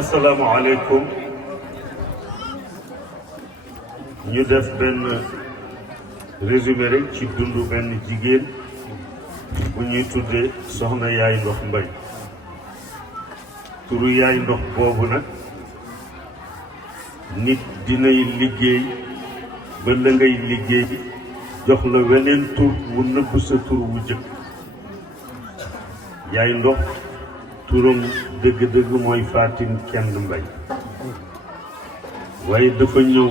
asalaamaaleykum ñu def benn résumé rek ci dundu benn jigéen bu ñuy tuddee soxna yaay ndox mbay turu yaay ndox boobu nag nit dinay liggéey ba la ngay liggéey jox la weneen tur wu nëbb sa tur wu jëkk yaay ndox turam dëgg-dëgg mooy Fatim Kenn Mbay waaye dafa ñëw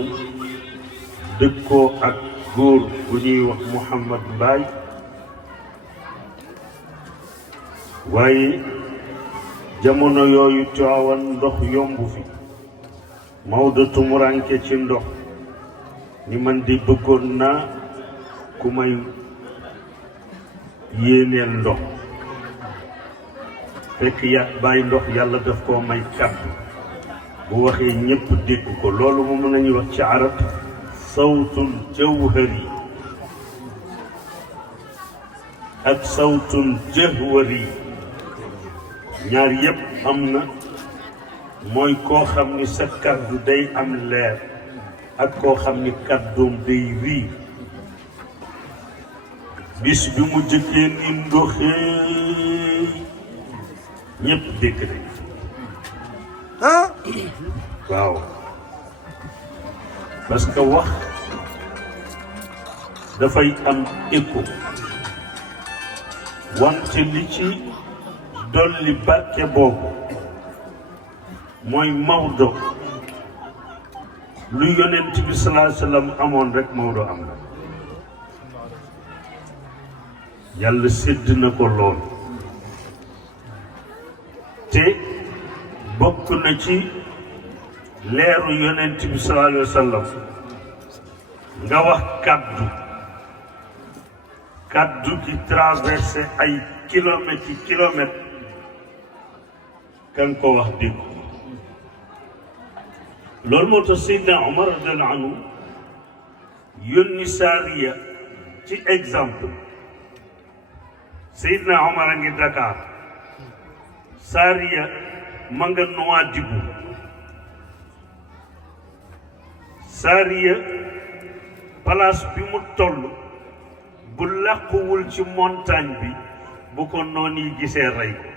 dëkkoo ak góor bu ñuy wax Mouhamad Mbaay waaye jamono yooyu Tiwaawan ndox yombu fi Maodo tumuranke ci ndox ni man di bëggoon naa ku may yéeneel ndox fekk bàyyi ndox yàlla daf koo may kàddu bu waxee ñépp dégg ko loolu moom nañuy wax ci arab sawtul jawhari ak sawtul jahwari ñaar yépp am na mooy koo xam ni sa kàddu day am leer ak koo xam ni kàddoom day riir bis bi mu jëkkee ni ndoxeey ñépp dégg nañ waaw parce que wax dafay am écho wante li ci dolli barke boobu mooy Maodo lu yonent bi sallallahu alayhi wa sallam amoon rek Maodo am na yàlla sédd na ko lool te bokk na ci leeru yonent bi sallallahu alayhi wa sallam nga wax kaddu gi traversé ay kilomètres yi kilomètres kan ko wax dégg loolu moo tax Seydina Omar radiyallahu anhu yónni Saariya ci exemple Seydina Omar a ngi Dakar Saariya ma nga Nouadhibou Saariya place bi mu toll bu làquwul ci montagne bi bu ko noon yi gisee rey ko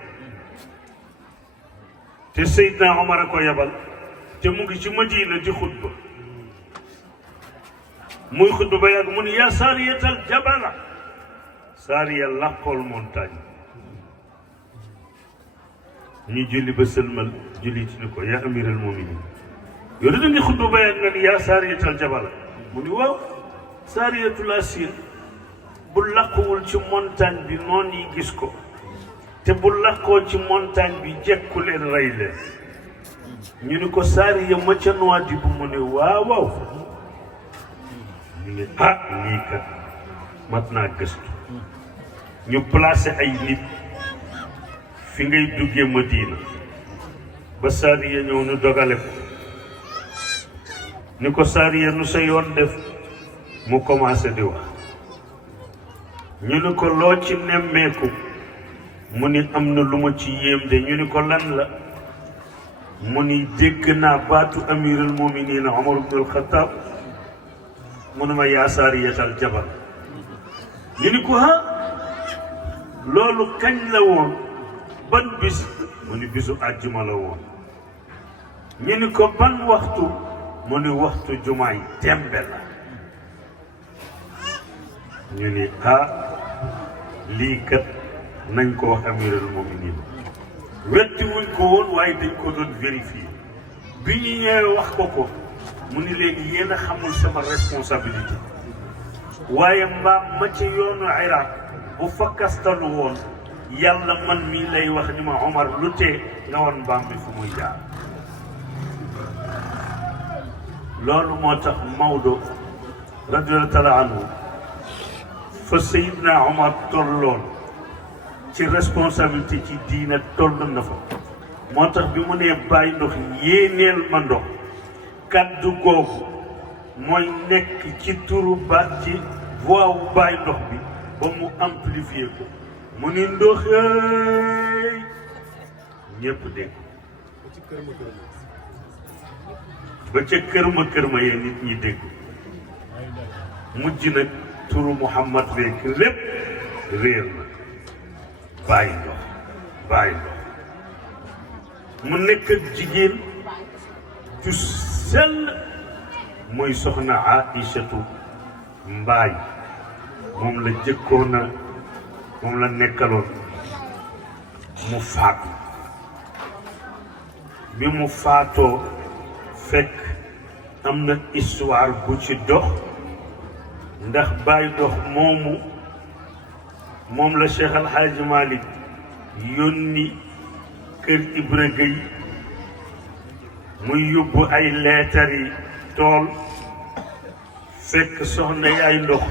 te Seydina Omar a ko yebal te mu ngi ci Madina di xutba muy xutba ba yàgg mu ni yaa Saariyatal jabala Saariya làqool montagne ñu julli ba sëlmal julli ci ni ko yaa amiral muminin yow da nga xutba ba yàgg nga ni yaa Saariyatal jabala mu ni waaw Saariyatul Asiir bu làquwul ci montagne bi noon yi gis ko te bu làqoo ci montagne bi jekku leen rey leen ñu ni ko Saariya ma ca Nouadhibou mu ne waaw waaw ñu ne lii kat mat naa gëstu ñu placé ay nit fi ngay duggee Madina ba Saariya ñëw nu dogale ko ni ko Saariya nu sa yoon def mu commencé di wax ñu ni ko loo ci nemmeeku mu ni am na lu ma ci yéem de ñu ni ko lan la mu ni dégg naa baatu amiral muminina Omar ibn al-Khattab mu ne ma yaa Saariyatal jabal ñu ni ko loolu kañ la woon ban bis mu ni bisu àjjuma la woon ñu ni ko ban waxtu mu ni waxtu jumaay tembe la ñu ni lii kat nañ ko wax amiral muminin wetti wuñ ko woon waaye dañ ko doon vérifier bi ñu ñëwee wax ko mu ni leen yéen a xamul sama responsabilité waaye mbaam ma ci yoonu Iraq bu fakkastalu woon yàlla man mii lay wax ni ma Omar lu tee nga woon mbaam bi fu muy jaar loolu moo tax Maodo radiyallahu taala anhu fa Seydina Omar tolloon ci responsabilité ci diina toll na fa moo tax bi mu nee bàyyi ndox yéeneel ma ndox kaddu googu mooy nekk ci turu ba ci voix wu bàyyi ndox bi ba mu amplifier ko mu ni ndoxeey ñépp dégg ba ca kër ma yee nit ñi dégg mujj nag turu Muhammad léeg lépp réer na bàyyi ndox mu nekk ak jigéen ju sell mooy soxna Aïchatu Mbaay moom la jëkkoona moom la nekkaloon mu faatu bi mu faatoo fekk am na histoire bu ci dox ndax Baay Dox moom la Cheikh Al Hadj Malick yónni kër Ibra Gueye muy yóbbu ay leetar yi tool fekk soxna Yaay Ndox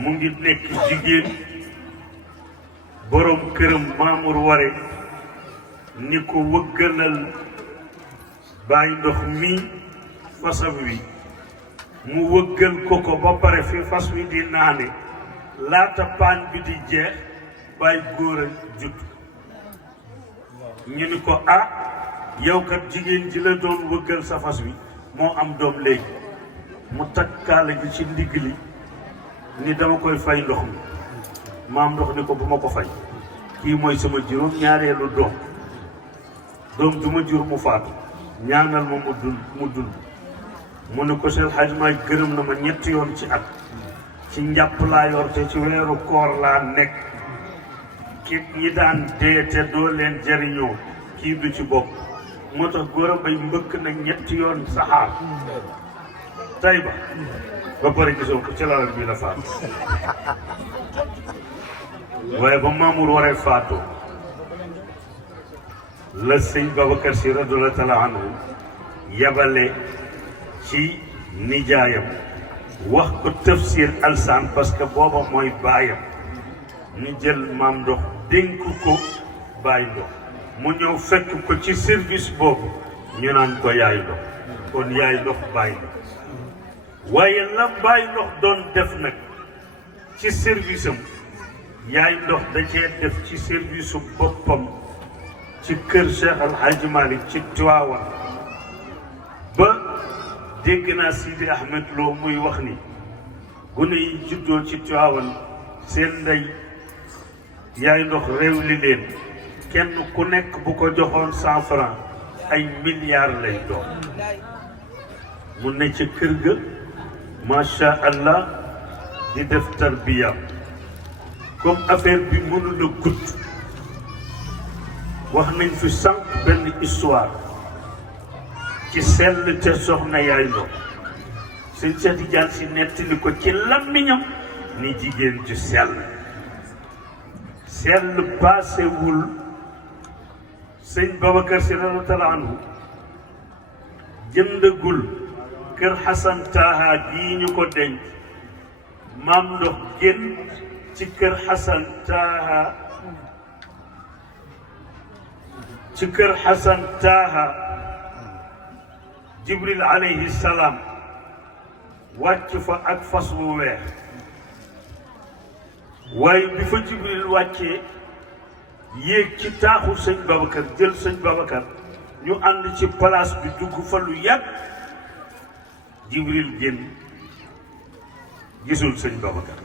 mu ngi nekk jigéen borom këram Mamour Waré ni ko wëggalal Baay Ndox mi fasam wi mu wëggal ko ba pare fi fas wi di naane laata paan bi di jeex Baay góor a judd ñu ni ko yow kat jigéen ji la doon wëggal sa fas wi moo am doom léegi mu takkaale gi ci ndigg li ni dama koy fay ndox mi maam ndox ni ko bu ma ko fay kii mooy sama juróom ñaareelu doom du ma jur mu faatu ñaanal ma mu dund mu ne ko Seex Hajji Maalik gërëm na ma ñetti yoon ci at ci njàpp laa yor te ci weeru koor laa nekk ki ñi daan dee te doo leen jariñoo kii du ci bokk moo tax góor a bay mbëkk nag ñetti yoon saxaar tay ba pare gisoo ko ci lalal bi la faatu waaye ba Mamour Waré faatoo la sëñ Babacar Si radiyallaahu taala anhu yabale ci nijaayam wax ko tafsir alsaan parce que booba mooy baayam ñu jël maam ndox dénk ko Baay Ndox mu ñëw fekk ko ci service boobu ñu naan ko Yaay Ndox kon Yaay Ndox Baay Ndox waaye la Baay Ndox doon def nag ci service am Yaay Ndox da cee def ci service boppam ci kër Cheikh Al Hadj Malick ci Tiwaawan ba dégg naa Sidi Ahmed Lo muy wax ni gune yi juddoo ci Tiwaawan seen ndey Yaay Ndox réew li leen kenn ku nekk bu ko joxoon 100 francs ay milliards lay doon mu ne ca kër ga macha allah di def tarbiya comme affaire bi mënul a gudd wax nañ fi sànq benn histoire ci sell te soxna Yaay Ndox sëñ Cheikh Tidiane Si nettali ko ci làmmiñam ni jigéen ju sell paasewul sëñ Babacar Si radiyallaahu taala anhu jëndagul kër Xasan Taaha gii ñu ko denc maam ndox génn ci kër Xasan Taaha Jibril alayhi salaam wàcc fa ak fas wu weex waaye bi fa Jibril wàccee yéeg ci taaxu sëñ Babacar jël sëñ Babacar ñu ànd ci place bi dugg fa lu yàgg Jibril génn gisul sëñ Babacar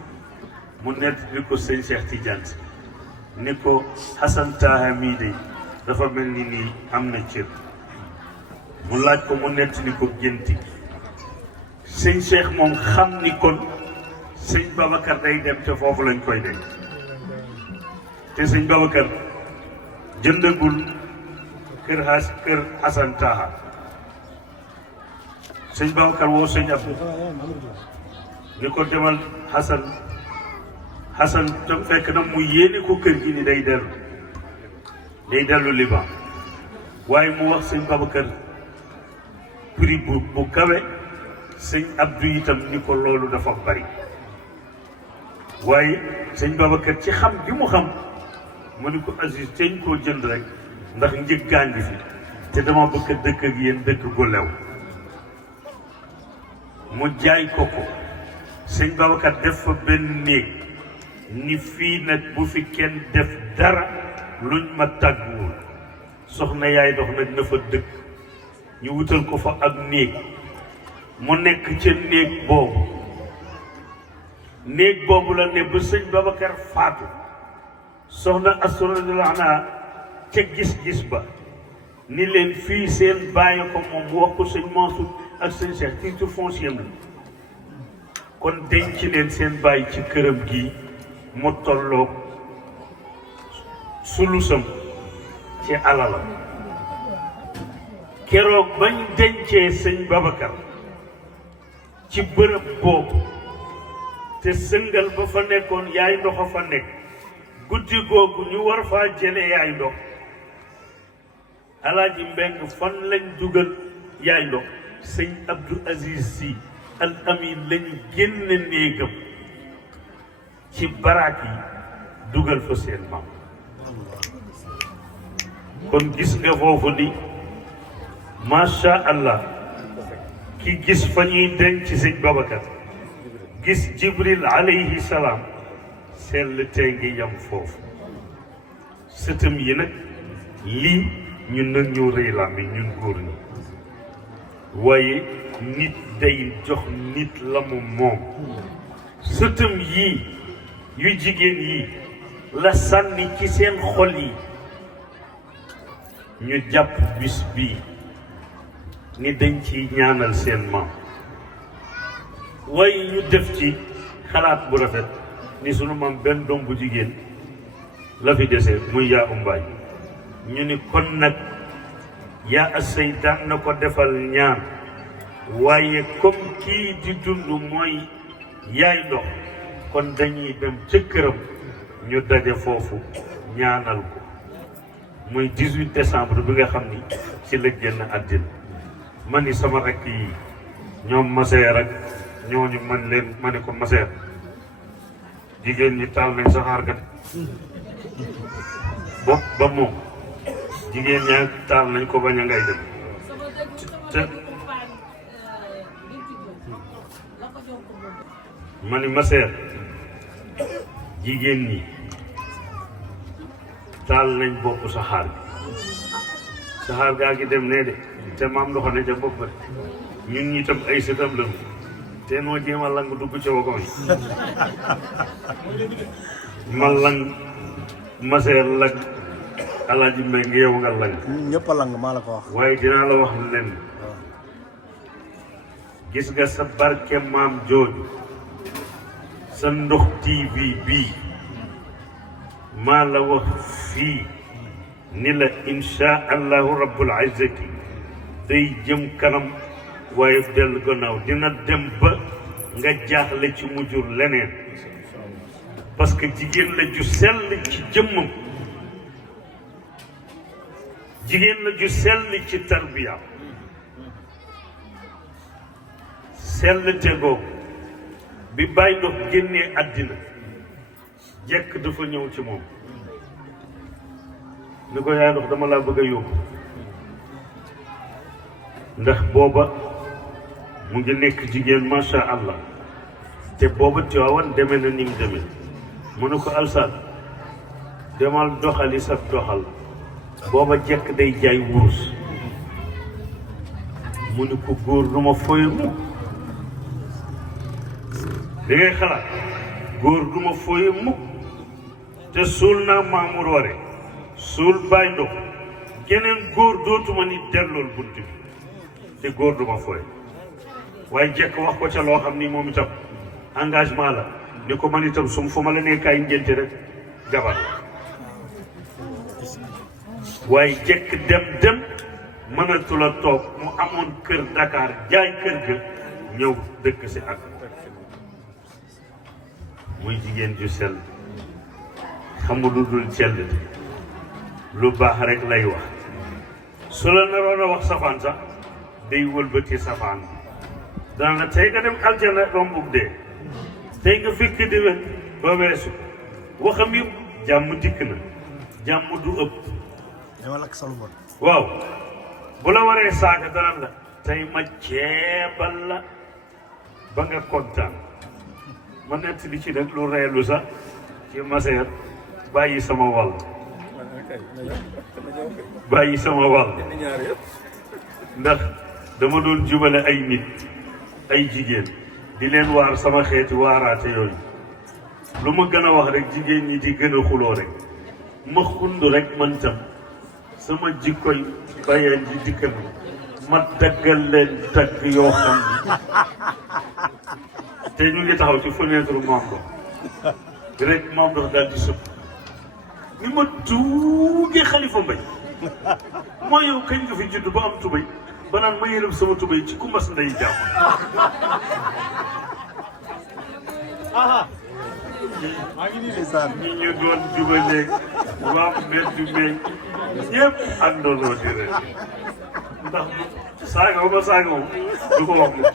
mu nett ni ko sëñ Cheikh Tidiane Si ni ko Xasan Taaha mii de dafa mel ni nii am na cër mu laaj ko mu nett ni ko génti sëñ Cheikh moom xam ni kon sëñ Babacar day dem te foofu lañ koy denc te sëñ Babacar jëndagul kër Xasan Taaha sëñ Babacar woo sëñ Abdou ni ko demal Xasan tam fekk na mu yéene ko kër gi ni day dellu Liban waaye mu wax sëñ Babacar prix bu kawe sëñ Abdou itam ni ko loolu dafa bari waaye sëñ Babacar ci xam gi mu xam mu ni ko Aziz teñ koo jënd rek ndax njëg gaa ngi fi te dama bëgg a dëkk ak yéen dëkk gu lew mu jaay ko sëñ Babacar def fa benn néeg ni fii nag bu fi kenn def dara luñ ma tàgguwul soxna yaay dox nag na fa dëkk ñu wutal ko fa ak néeg mu nekk ca néeg boobu la ne ba sëñ Babacar faatu soxna Astou radiyallahu anha ca gis-gis ba ni leen fii seen bàyyi ko moom mu wax ko sëñ Mansour ak sëñ Cheikh titre foncier la kon denc leen seen bàyyi ci këram gi mu tolloog sulusam ci alalam keroog bañ dencee sëñ Babacar ci bërëb boobu te sëngal ba fa nekkoon yaay ndox a fa nekk guddi googu ñu war faa jële yaay ndox Alaaji Mbeng fan lañ dugal yaay ndox sëñ Abdou Aziz Sy Al Amin lañu génn néegam ci baraak yi dugal fa seen maam kon gis nga foofu ni macha allah ki gis fa ñuy denc sëñ Babacar gis Jibril alayhi salaam sell tey ngi yam foofu sëtam yi nag lii ñun nag ñoo rëy làmmi ñun góor ñi waaye nit day jox nit la mu moom sëtam yii yu jigéen yi la sànni ci seen xol yi ñu jàpp bis bii ni dañ ci ñaanal seen maam waaye ñu def ci xalaat bu rafet ni sunu maam benn doom bu jigéen la fi dese muy yaa umbaay ñu ni kon nag yaa asay daan na ko defal ñaan waaye comme kii di dund mooy yaay ndox kon dañuy dem ca këram ñu daje foofu ñaanal ko muy 18 décembre bi nga xam ni ci la génn àddina ma ni sama rakk yi ñoom maseer ak ñooñu man leen ma ni ko maseer jigéen ñi taal nañ saxaar gat bopp ba moom jigéen ñaa taal nañ ko bañ a ngay dem te ma ni maseer jigéen ñi taal nañ bopp saxaar bi saxaar gaa gi dem nee de te maam ndoxa ne ca bopp ba ñun ñi tam ay sëtam lañu te noo jéem a lang dugg ca wagon yi ma lang maseer lang Alaaji Mbay ngi yow nga lang ñëpp a lang maa la ko wax waaye dinaa la wax leen gis nga sa barke maam jooju sa ndox TV bii maa la wax fii ni la insha allahu rabbul izzati day jëm kanam waaye dellu gannaaw dina dem ba nga jaaxle ci mujjur leneen parce que jigéen la ju sell ci jëmmam jigéen la ju sell ci tarbiya sell te googu bi bàyyi ndox génnee àddina jekk dafa ñëw ci moom ni ko yaay ndox dama laa bëgg a yóbbu ndax booba mu ngi nekk jigéen macha allah te booba Tiwaawan deme na ni mu deme mu ne ko alsaan demal doxali sa doxal booba jekk day jaay wurus mu ne ko góor du ma foye mukk li ngay xalaat góor du ma foye mukk te suul naa Mamour Waré suul Baye Ndox geneen góor dootuma ni dellool bunt bi te góor du ma foye waaye jekk wax ko ca loo xam ni moom itam engagement la ni ko man itam fu ma la nekkaay ngénte rek gabar waaye jekk dem mënatu la toog mu amoon kër Dakar jaay kër ga ñëw dëkk si ak muy jigéen ju sell xamul lu dul sell lu baax rek lay wax su la naroon a wax safaan sax day wëlbati safaan dana la tey nga dem aljana rombug dee tey nga fekk déwén ba weesu waxam yëpp jàmm dikk na jàmm du ëpp dama lakk salu bon waaw bu la waree saaga dana la tey ma ceebal la ba nga kontaan ma nett li ci nag lu reelu sax ci maseer bàyyi sama wàll bàyyi sama wàll ndax dama doon jubale ay nit ay jigéen di leen waar sama xeeti waaraate yooyu lu ma gën a wax rek jigéen ñi di gën a xuloo rek ma xund rek man tam sama jikkoy bayeen ji dikkal ma daggal leen dagg yoo xam ni te ñu ngi taxaw ci fenêtre Maodo rek Maodo daal di sëpp ni ma tuugee Xalifa Mbay moo yow kañ nga fi judd ba am tubay ba naan ma yërëm sama tubay ci ku mas nday jàmm ñi ñu doon jubaleeg waa mbedd meeg ñëpp àndandoo di rek ndax saaga ba saaga moom du ko wax moom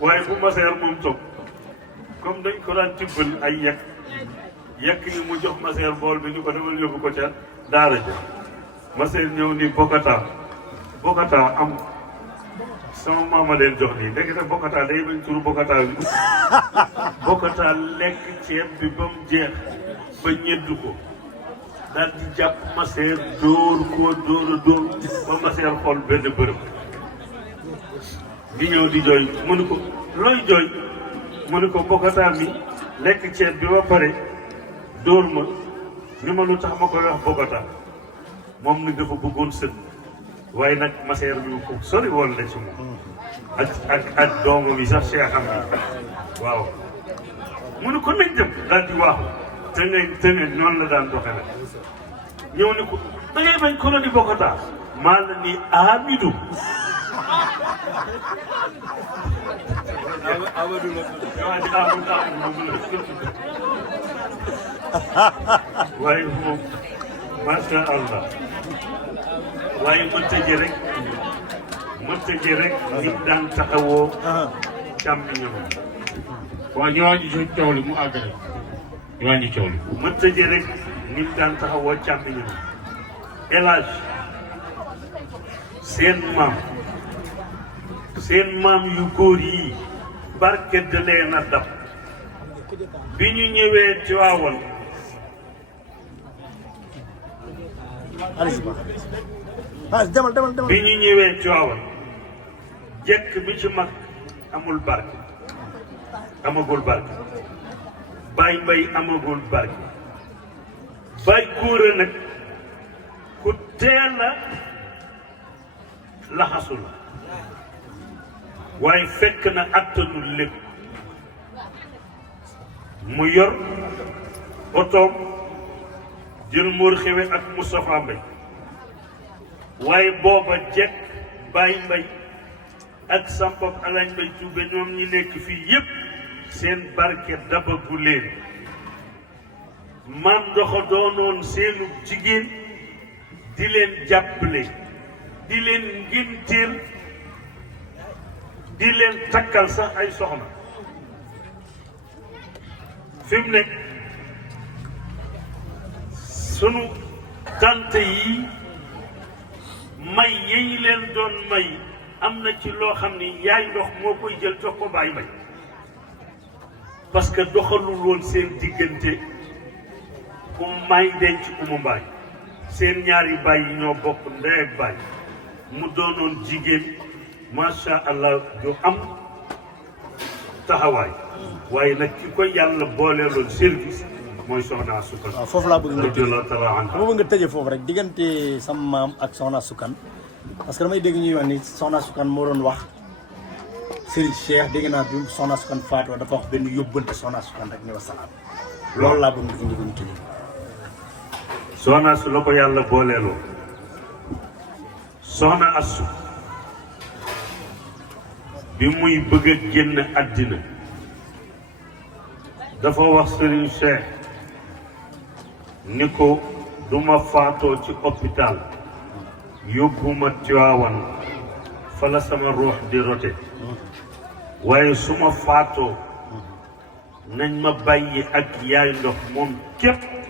waaye bu maseer moom toog comme dañ ko daan tibbal ay yekk ni mu jox maseer bool bi ni ko demal yóbbu ko ca daara ja maseer ñëw ni Bokata am sama maama leen jox nii ndekete Bokata day bañ turu Bokata bi Bokata lekk ceeb bi ba mu jeex ba ñeddu ko daal di jàpp maseer dóor ba maseer xool benn bërëb di ñëw di jooy mu ni ko looy jooy mu ni ko Bokata mi lekk ceeb bi ba pare dóor ma ni ma lu tax ma koy wax Bokata moom ni dafa bëggoon sët waaye nag maseer bi ko sori woon la ci moom ak doomam yi sax Cheikh am yi waaw mu ni ko nañ dem daal di waaxu te nga noonu la daan doxe nag ñëw ni ko da ngay bañ ko la di Bokata maa la ni Amidou Amadou waaye moom macha allah waaye mënta ji rek nit daan taxawoo càmmiñam waaw ñu wàññi coow li mu àgg rek ñu wàññi coow li mënta ji rek nit daan taxawoo càmmiñam élage seen maam yu góor yi barke de leen a dab bi ñu ñëwee Tiwaawan bi ñu ñëwee Tiwaawan jekk bi ci mag amul barke amagul barke Baay Mbay amagul barke Baay Góora nag ku teel a laxasu la waaye fekk na attanul lépp mu yor otoom jël Mor Xewe ak Moustapha Mbay waaye booba jekk Baay Mbay ak sampab Alañ Mbay Tuube ñoom ñi nekk fii yépp seen barke dabagu leen maam ndoxa doonoon seenu jigéen di leen jàppale di leen ngénteel di leen takkal sax ay soxna fi mu nekk sunu tante yi may yañ leen doon may am na ci loo xam ni yaay ndox moo koy jël jox ko Baay Mbay parce que doxalul woon seen diggante may denc Umu Mbaay seen ñaari baay yi ñoo bokk ndey ak baay mu doonoon jigéen macha allah ju am taxawaay waaye nag ki ko yàlla booleeloon service mooy Soxna Sukan. waaw foofu laa bëgg nga tëjee dama bëgg nga tëjee foofu rek diggante sama maam ak Soxna Sukan parce que damay dégg ñuy wax ni Soxna Sukan moo doon wax Serigne Cheikh dégg naa bi Soxna Sukan faatoo dafa wax benn yóbbante Soxna Sukan rek ne wa salaam loolu laa bëgg nga indi ko ñu tëjee. Soxna Asu la ko yàlla booleeloo Soxna Asu bi muy bëgg a génn àddina dafa wax Serigne Cheikh ni ko duma faatoo ci hôpital yóbbuma Tiwaawan fa la sama ruux di rote waaye su ma faatoo nañ ma bàyyi ak yaay ndox moom képp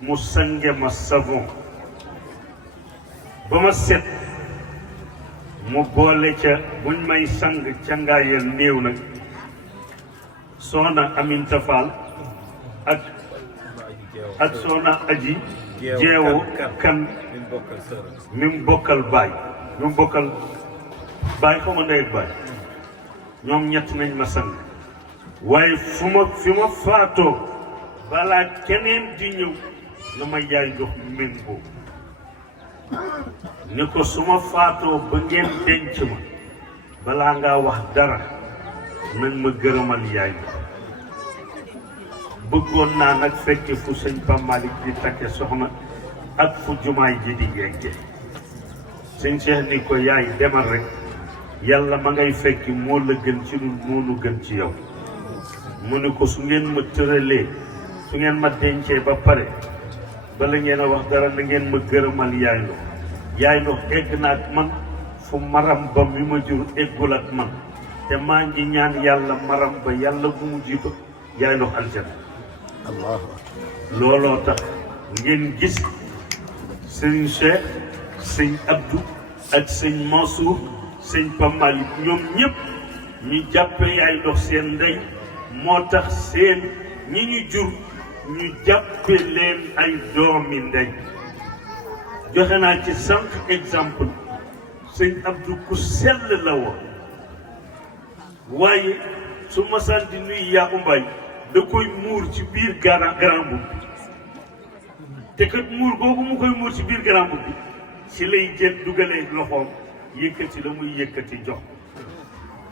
mu sange ma savon ba ma set mu boole ca buñ may sang ca ngaayal néew nag Soxna Aminta Fall ak ak soxna aji jeewo kan mi mu bokkal baay xaw ma ndey ak baay ñoom ñett nañ ma sang waaye fi ma faatoo balaa keneen di ñëw na ma yaay ndox méngoo ni ko su ma faatoo ba ngeen denc ma balaa ngaa wax dara nañ ma gërëmal yaay bëggoon naa nag fekke fu sëñ Pape Malick di takke soxna ak fu jumaay ji di yegge sëñ Cheikh ni ko yaay demal rek yàlla ma ngay fekki moo la gën ci ñun moo nu gën ci yow mu ne ko su ngeen ma tëralee su ngeen ma dencee ba pare bala ngeen a wax dara na ngeen ma gërëmal yaay ndox egg na ak man fu maram ba mi ma jur eggul ak man te maa ngi ñaan yàlla maram ba yàlla bu mu jiitu yaay ndox aljana looloo tax ngeen gis sëñ Cheikh sëñ Abdou ak sëñ Mansour sëñ Pape Malick ñoom ñëpp ñu jàppe yaay ndox seen ndey moo tax seen ñi ñu jur ñu jàppe leen ay doomi ndey joxe naa ci 5 exemple sëñ Abdou ku sell la woon waaye su masaan di nuy yaa umbaay da koy muur ci biir grand boubou te kat muur googu mu koy muur ci biir grand boubou bi ci lay jël dugalee loxoom yëkkati la muy yëkkati jox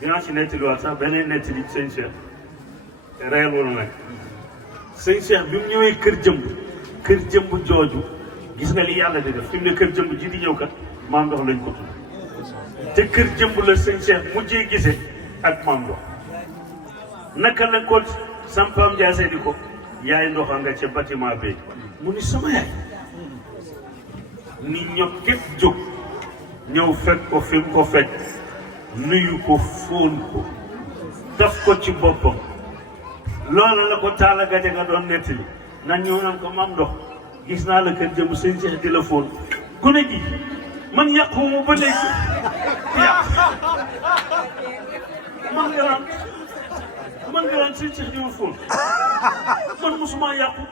dinaa ci nettaliwaat sax beneen nettali sëñ Cheikh reel woon nag sëñ Cheikh bi mu ñëwee kër jëmb jooju gis nga li yàlla di def fi mu ne kër jëmb ji di ñëw kat maam ndox lañ ko tudd te kër jëmb la sëñ Cheikh mujjee gisee ak maam ndox naka la ko sampam jaase di ko yaay ndox nga ca bâtiment bi mu ni sama yaay ni ñoom képp jóg ñëw fekk ko fi mu ko fekk nuyu ko fóon ko daf ko ci boppam loolu la ko Talla Gajaga doon nettali nan ñëw naan ko maam ndox gis naa la kër jëmb sëñ Cheikh di la fóon gune gi man yàqu mu ba léegi yàq man nga naan sëñ Cheikh di ma fóon man mosuma yàqu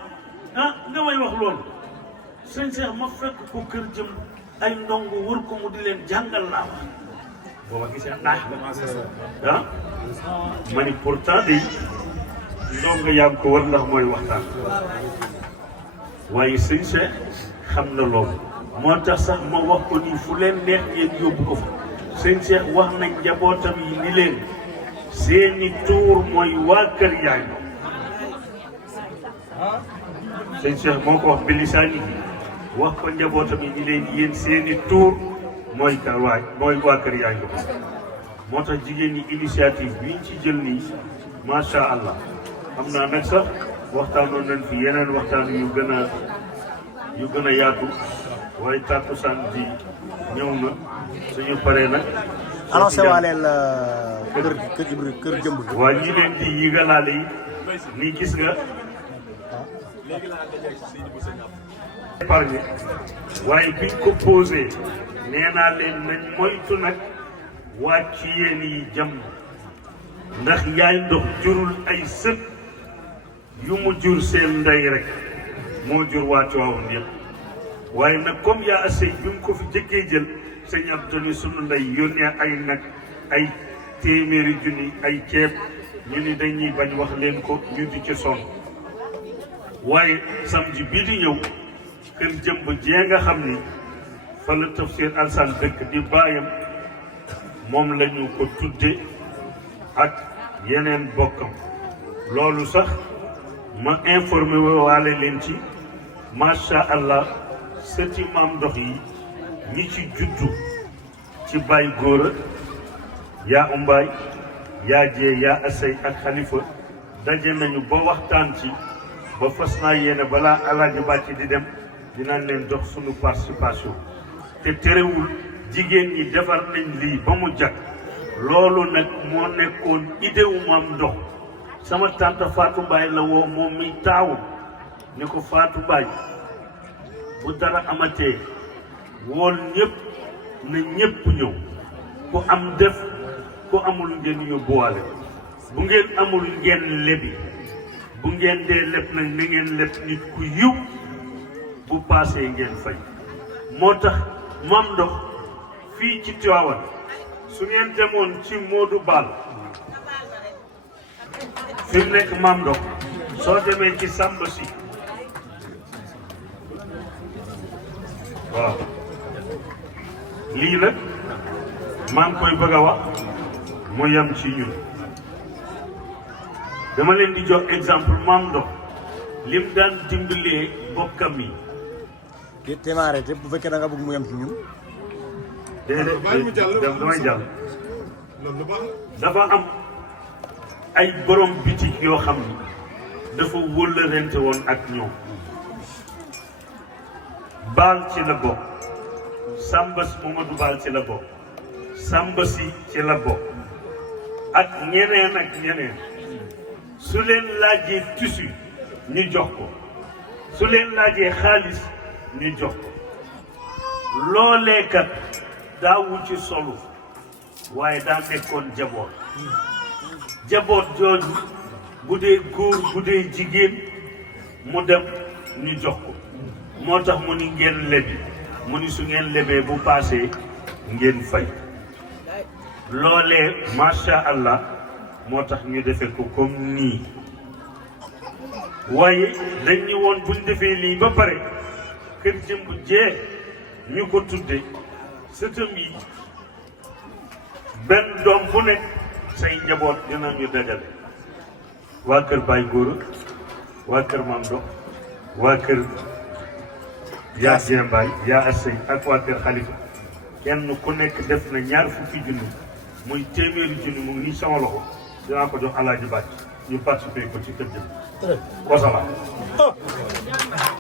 nga may wax loolu sëñ Cheikh ma fekk ko kër jëmb ay ndongo wër ko mu di leen jàngal laa wax booba gisee ma ni pourtant de ndongo yaa ngi ko war ndax mooy waxtaan waaye sëñ Cheikh xam na loolu moo tax sax ma wax ko nii fu leen neex ngeen yóbbu ko fa sëñ Cheikh wax nañ njabootam yi ni leen seeni tuur mooy waa kër yaay sëñ Cheikh moo ko wax bilisaani wax ko njabootam yi ni leen yéen seeni tuur mooy waa kër yaay moo tax jigéen ñi initiative bi ñu ci jël nii macha allah xam naa nag sax waxtaanoon nañ fi yeneen waxtaan yu gën a yaatu waaye tàkkusaan ji ñëw na suñu paree nag. annoncé waaleel kër jëmb bi. waa ñi leen di yëgalaale yi nii gis nga. épargne waaye biñ ko posé nee naa leen nañ moytu nag wàcc yéen yi jàmm ndax yaay ndox jurul ay sët yu mu jur seen ndey rek moo jur waa Tiwaawan yëpp waaye nag comme yaa asey bi mu ko fi jëkkee jël sëñ Abdou sunu ndey yónnee ay nag ay téeméeri junni ay ceeb ñu ni dañuy bañ wax leen ko ñu di ci sonn waaye samedi bii di ñëw kër jëmb jee nga xam ni fa la tafsir alsan dëkk di baayam moom la ñu ko tudde ak yeneen bokkam loolu sax ma informé waale leen ci macha allah sëti maam ndox yi ñi ci juddu ci baay góora yaa umbaay yaa jee yaa asay ak xalifa daje nañu ba waxtaan ci ba fas naa yéene balaa alaaji bàcc di dem dinañ leen jox sunu participation te terewul jigéen ñi defar nañ lii ba mu jag loolu nag moo nekkoon idée wu maam ndox sama tante Fatou Mbaye la woo moom mi taawu ni ko Fatou Mbaye bu dara amatee wool ñëpp na ñëpp ñëw ku am def ku amul ngeen yóbbuwaale bu ngeen amul ngeen lebi bu ngeen dee lépp nag na ngeen lépp nit ku yiw bu paasee ngeen fay moo tax Mam Ndox fii ci Tiwaawan su ngeen demoon ci Modou Bal fi mu nekk Mam Ndox soo demee ci Samba si waaw lii nag maa ngi koy bëgg a wax mu yem ci ñun dama leen di jox exemple Mam Ndox lim daan dimbalee bokkam yi. te téeméer te bu fekkee da nga bëgg mu yem ci ñun. déedéet damay jàll. dafa am ay borom bitik yoo xam ni dafa wëllërente woon ak ñoom. Baal ci la bokk. Samba si Momadou Baal ci la bokk. Samba si ci la bokk. ak ñeneen ak ñeneen. su leen laajee tissu ñu jox ko. su leen laajee xaalis ñu jox ko. loolee kat daawu ci solu waaye daa nekkoon jaboot. jaboot jooju bu dee góor bu dee jigéen mu dem ñu jox ko. moo tax mu ni ngeen lebi mu ni su ngeen lebee bu paasee ngeen fay. loolee macha allah moo tax ñu defe ko comme nii. waaye dañ ñu woon buñ defee lii ba pare kër jëmb jee ñu ko tudde sëtëm yi benn doom bu nekk say njaboot dinañu dajale. waa kër Baye Góora waa kër Mam Ndox waa kër yaa Dieng Baye yaa Assey ak waa kër Xalifa kenn ku nekk def na 20 junni muy téeméeri junni mu ngi nii sama loxo dinaa ko jox Alaaji Bàcc ñu participer ko ci kër jëm. wasalaam.